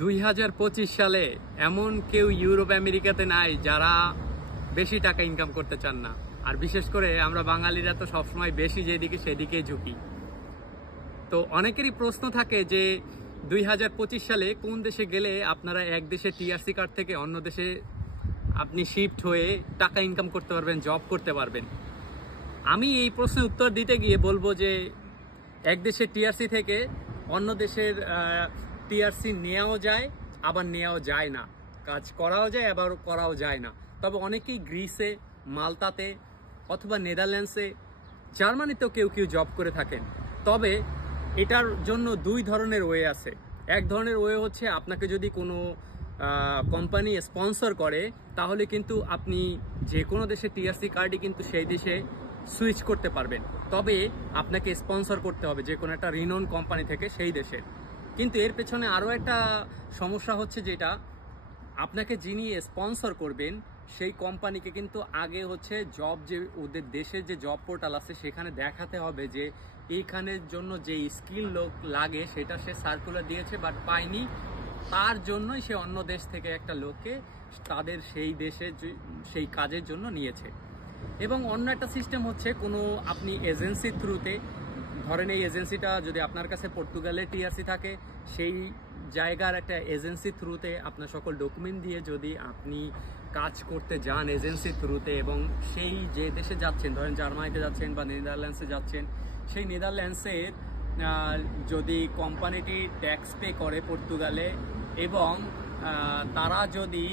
2025 সালে এমন কেউ ইউরোপ আমেরিকাতে নাই যারা বেশি টাকা ইনকাম করতে চান না। আর বিশেষ করে আমরা বাঙালিরা তো সবসময় বেশি যেদিকে সেদিকে ঝুঁকি। তো অনেকেরই প্রশ্ন থাকে যে 2025 সালে কোন দেশে গেলে আপনারা এক দেশে টিআরসি কার্ড থেকে অন্য দেশে আপনি শিফট হয়ে টাকা ইনকাম করতে পারবেন, জব করতে পারবেন। আমি এই প্রশ্নের উত্তর দিতে গিয়ে বলবো যে এক দেশের টিআরসি থেকে অন্য দেশের টিআরসি নেওয়াও যায়, আবার নেওয়াও যায় না। কাজ করাও যায়, আবার করাও যায় না। তবে অনেকেই গ্রিসে, মাল্টাতে অথবা নেদারল্যান্ডসে, জার্মানিতেও কেউ কেউ জব করে থাকেন। তবে এটার জন্য দুই ধরনের ওয়ে আছে। এক ধরনের ওয়ে হচ্ছে আপনাকে যদি কোনো কোম্পানি স্পন্সর করে তাহলে কিন্তু আপনি যে কোনো দেশে টিআরসি কার্ডই কিন্তু সেই দেশে সুইচ করতে পারবেন। তবে আপনাকে স্পন্সর করতে হবে যে কোনো একটা রিনোন কোম্পানি থেকে সেই দেশের। কিন্তু এর পেছনে আরও একটা সমস্যা হচ্ছে, যেটা আপনাকে যিনি স্পন্সর করবেন সেই কোম্পানিকে কিন্তু আগে হচ্ছে জব, যে ওদের দেশের যে জব পোর্টাল আছে সেখানে দেখাতে হবে যে এইখানের জন্য যে স্কিল লোক লাগে সেটা সে সার্কুলার দিয়েছে বাট পায়নি, তার জন্যই সে অন্য দেশ থেকে একটা লোককে তাদের সেই দেশে সেই কাজের জন্য নিয়েছে। এবং অন্য একটা সিস্টেম হচ্ছে, কোনো আপনি এজেন্সির থ্রুতে, ধরেন এই এজেন্সিটা যদি আপনার কাছে পর্তুগালে টিআরসি থাকে, সেই জায়গার একটা এজেন্সির থ্রুতে আপনার সকল ডকুমেন্ট দিয়ে যদি আপনি কাজ করতে যান এজেন্সির থ্রুতে, এবং সেই যে দেশে যাচ্ছেন, ধরেন জার্মানিতে যাচ্ছেন বা নেদারল্যান্ডসে যাচ্ছেন, সেই নেদারল্যান্ডসের যদি কোম্পানিটি ট্যাক্স পে করে পর্তুগালে এবং তারা যদি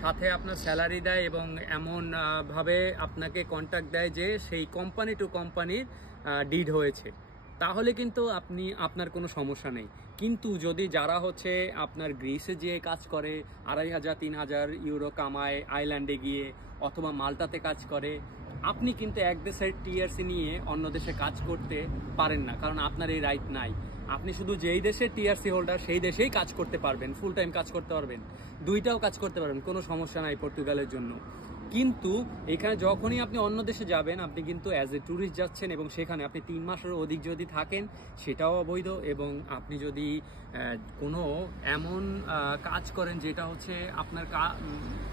সাথে আপনার স্যালারি দেয় এবং এমনভাবে আপনাকে কন্ট্যাক্ট দেয় যে সেই কোম্পানি টু কোম্পানির ডিড হয়েছে, তাহলে কিন্তু আপনার কোনো সমস্যা নেই। কিন্তু যদি যারা হচ্ছে আপনার গ্রিসে গিয়ে কাজ করে 2500-3000 ইউরো কামায় আইল্যান্ডে গিয়ে, অথবা মাল্টাতে কাজ করে, আপনি কিন্তু এক দেশের টিআরসি নিয়ে অন্য দেশে কাজ করতে পারেন না, কারণ আপনার এই রাইট নাই। আপনি শুধু যেই দেশের টিআরসি হোল্ডার সেই দেশেই কাজ করতে পারবেন, ফুল টাইম কাজ করতে পারবেন, দুইটাও কাজ করতে পারবেন, কোনো সমস্যা নাই পর্তুগালের জন্য। কিন্তু এখানে যখনই আপনি অন্য দেশে যাবেন, আপনি কিন্তু অ্যাজ এ ট্যুরিস্ট যাচ্ছেন এবং সেখানে আপনি 3 মাসের অধিক যদি থাকেন সেটাও অবৈধ। এবং আপনি যদি কোনো এমন কাজ করেন যেটা হচ্ছে আপনার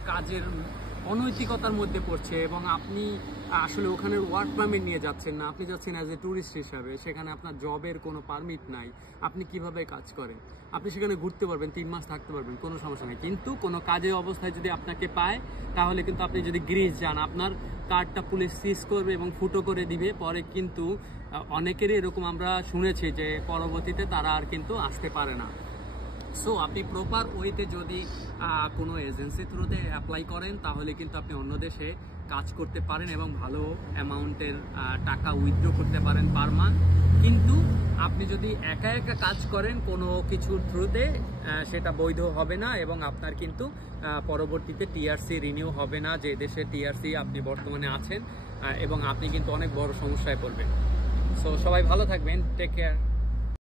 কাজের অনৈতিকতার মধ্যে পড়ছে এবং আপনি আসলে ওখানের ওয়ার্ক পারমিট নিয়ে যাচ্ছেন না, আপনি যাচ্ছেন অ্যাজ এ ট্যুরিস্ট হিসাবে, সেখানে আপনার জবের কোনো পারমিট নাই, আপনি কিভাবে কাজ করেন? আপনি সেখানে ঘুরতে পারবেন, 3 মাস থাকতে পারবেন, কোনো সমস্যা নেই। কিন্তু কোনো কাজের অবস্থায় যদি আপনাকে পায়, তাহলে কিন্তু আপনি যদি গ্রিস যান, আপনার কার্ডটা পুলিশ সিজ করবে এবং ফুটো করে দিবে। পরে কিন্তু অনেকেরই এরকম আমরা শুনেছি যে পরবর্তীতে তারা আর কিন্তু আসতে পারে না। সো আপনি প্রপার ওয়েতে যদি কোনো এজেন্সি থ্রুতে অ্যাপ্লাই করেন, তাহলে কিন্তু আপনি অন্য দেশে কাজ করতে পারেন এবং ভালো অ্যামাউন্টের টাকা উইথড্র করতে পারেন পার মান্থ। কিন্তু আপনি যদি একা একা কাজ করেন কোনো কিছুর থ্রুতে, সেটা বৈধ হবে না এবং আপনার কিন্তু পরবর্তীতে টিআরসি রিনিউ হবে না যে দেশে টিআরসি আপনি বর্তমানে আছেন, এবং আপনি কিন্তু অনেক বড় সমস্যায় পড়বেন। সো সবাই ভালো থাকবেন, টেক কেয়ার।